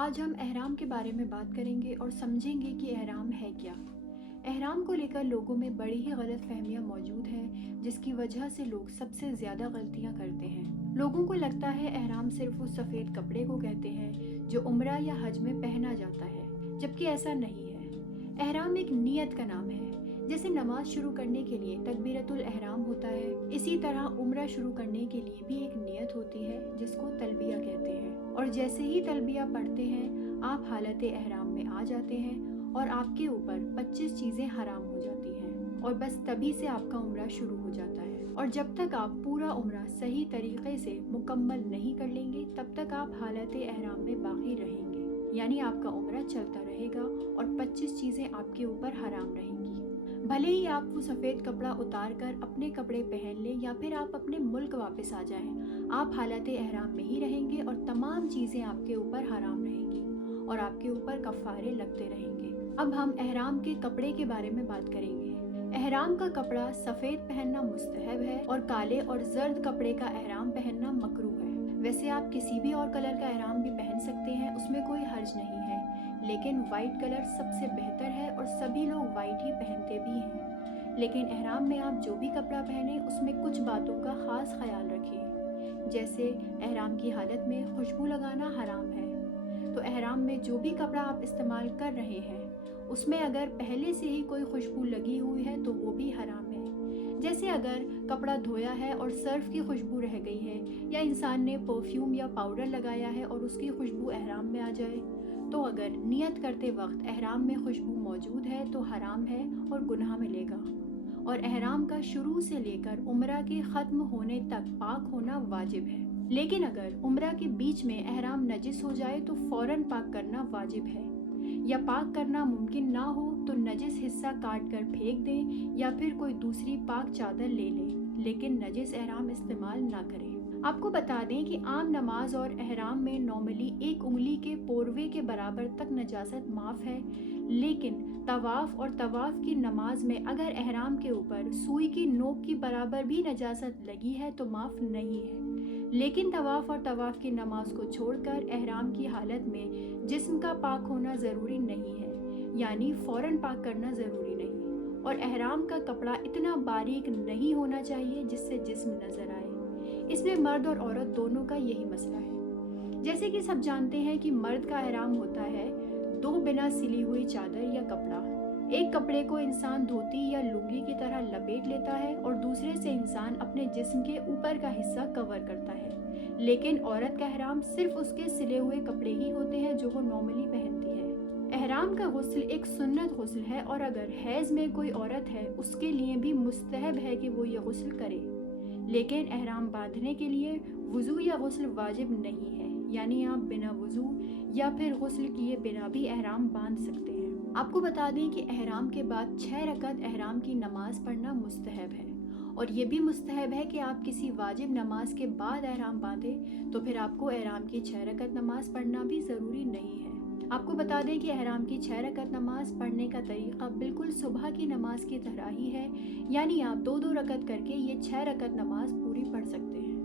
آج ہم احرام کے بارے میں بات کریں گے اور سمجھیں گے کہ احرام ہے کیا۔ احرام کو لے کر لوگوں میں بڑی ہی غلط فہمیاں موجود ہیں، جس کی وجہ سے لوگ سب سے زیادہ غلطیاں کرتے ہیں۔ لوگوں کو لگتا ہے احرام صرف اس سفید کپڑے کو کہتے ہیں جو عمرہ یا حج میں پہنا جاتا ہے، جبکہ ایسا نہیں ہے۔ احرام ایک نیت کا نام ہے۔ جیسے نماز شروع کرنے کے لیے تکبیرۃ الاحرام ہوتا ہے، اسی طرح عمرہ شروع کرنے کے لیے بھی ایک نیت ہوتی ہے جس کو تلبیہ کہتے ہیں، اور جیسے ہی تلبیہ پڑھتے ہیں آپ حالت احرام میں آ جاتے ہیں اور آپ کے اوپر 25 چیزیں حرام ہو جاتی ہیں، اور بس تبھی سے آپ کا عمرہ شروع ہو جاتا ہے۔ اور جب تک آپ پورا عمرہ صحیح طریقے سے مکمل نہیں کر لیں گے تب تک آپ حالت احرام میں باقی رہیں گے، یعنی آپ کا عمرہ چلتا رہے گا اور 25 چیزیں آپ کے اوپر حرام رہیں گی۔ بھلے ہی آپ وہ سفید کپڑا اتار کر اپنے کپڑے پہن لیں یا پھر آپ اپنے ملک واپس آ جائیں، آپ حالت احرام میں ہی رہیں گے اور تمام چیزیں آپ کے اوپر حرام رہیں گی اور آپ کے اوپر کفارے لگتے رہیں گے۔ اب ہم احرام کے کپڑے کے بارے میں بات کریں گے۔ احرام کا کپڑا سفید پہننا مستحب ہے اور کالے اور زرد کپڑے کا احرام پہننا مکروہ ہے۔ ویسے آپ کسی بھی اور کلر کا احرام بھی پہن سکتے ہیں، اس میں کوئی حرج نہیں ہے، لیکن وائٹ کلر سب سے بہتر ہے اور سبھی لوگ وائٹ ہی پہنتے بھی ہیں۔ لیکن احرام میں آپ جو بھی کپڑا پہنیں اس میں کچھ باتوں کا خاص خیال رکھیں، جیسے احرام کی حالت میں خوشبو لگانا حرام ہے، تو احرام میں جو بھی کپڑا آپ استعمال کر رہے ہیں اس میں اگر پہلے سے ہی کوئی خوشبو لگی ہوئی ہے تو وہ بھی حرام ہے۔ جیسے اگر کپڑا دھویا ہے اور سرف کی خوشبو رہ گئی ہے، یا انسان نے پرفیوم یا پاؤڈر لگایا ہے اور اس کی خوشبو احرام میں آ جائے، تو اگر نیت کرتے وقت احرام میں خوشبو موجود ہے تو حرام ہے اور گناہ ملے گا۔ اور احرام کا شروع سے لے کر عمرہ کے ختم ہونے تک پاک ہونا واجب ہے، لیکن اگر عمرہ کے بیچ میں احرام نجس ہو جائے تو فوراً پاک کرنا واجب ہے، یا پاک کرنا ممکن نہ ہو تو نجس حصہ کاٹ کر پھینک دیں یا پھر کوئی دوسری پاک چادر لے لیں، لیکن نجس احرام استعمال نہ کریں۔ آپ کو بتا دیں کہ عام نماز اور احرام میں نارملی ایک انگلی کے پوروے کے برابر تک نجاست معاف ہے، لیکن طواف اور طواف کی نماز میں اگر احرام کے اوپر سوئی کی نوک کی برابر بھی نجاست لگی ہے تو معاف نہیں ہے۔ لیکن طواف اور طواف کی نماز کو چھوڑ کر احرام کی حالت میں جسم کا پاک ہونا ضروری نہیں ہے، یعنی فوراً پاک کرنا ضروری نہیں، اور احرام کا کپڑا اتنا باریک نہیں ہونا چاہیے جس سے جسم نظر آئے۔ اس میں مرد اور عورت دونوں کا یہی مسئلہ ہے۔ جیسے کہ سب جانتے ہیں کہ مرد کا احرام ہوتا ہے 2 بنا سلی ہوئی چادر یا کپڑا۔ ایک کپڑے کو انسان دھوتی یا لنگی کی طرح لپیٹ لیتا ہے اور دوسرے سے انسان اپنے جسم کے اوپر کا حصہ کور کرتا ہے، لیکن عورت کا احرام صرف اس کے سلے ہوئے کپڑے ہی ہوتے ہیں جو وہ نارملی پہنتی ہے۔ احرام کا غسل ایک سنت غسل ہے، اور اگر حیض میں کوئی عورت ہے اس کے لیے بھی مستحب ہے کہ وہ یہ غسل کرے، لیکن احرام باندھنے کے لیے وضو یا غسل واجب نہیں ہے، یعنی آپ بنا وضو یا پھر غسل کیے بنا بھی احرام باندھ سکتے ہیں۔ آپ کو بتا دیں کہ احرام کے بعد 6 رکعت احرام کی نماز پڑھنا مستحب ہے، اور یہ بھی مستحب ہے کہ آپ کسی واجب نماز کے بعد احرام باندھیں تو پھر آپ کو احرام کی 6 رکعت نماز پڑھنا بھی ضروری نہیں ہے۔ آپ کو بتا دیں کہ احرام کی 6 رکعت نماز پڑھنے کا طریقہ بالکل صبح کی نماز کی طرح ہی ہے، یعنی آپ 2 رکعت کر کے یہ 6 رکعت نماز پوری پڑھ سکتے ہیں۔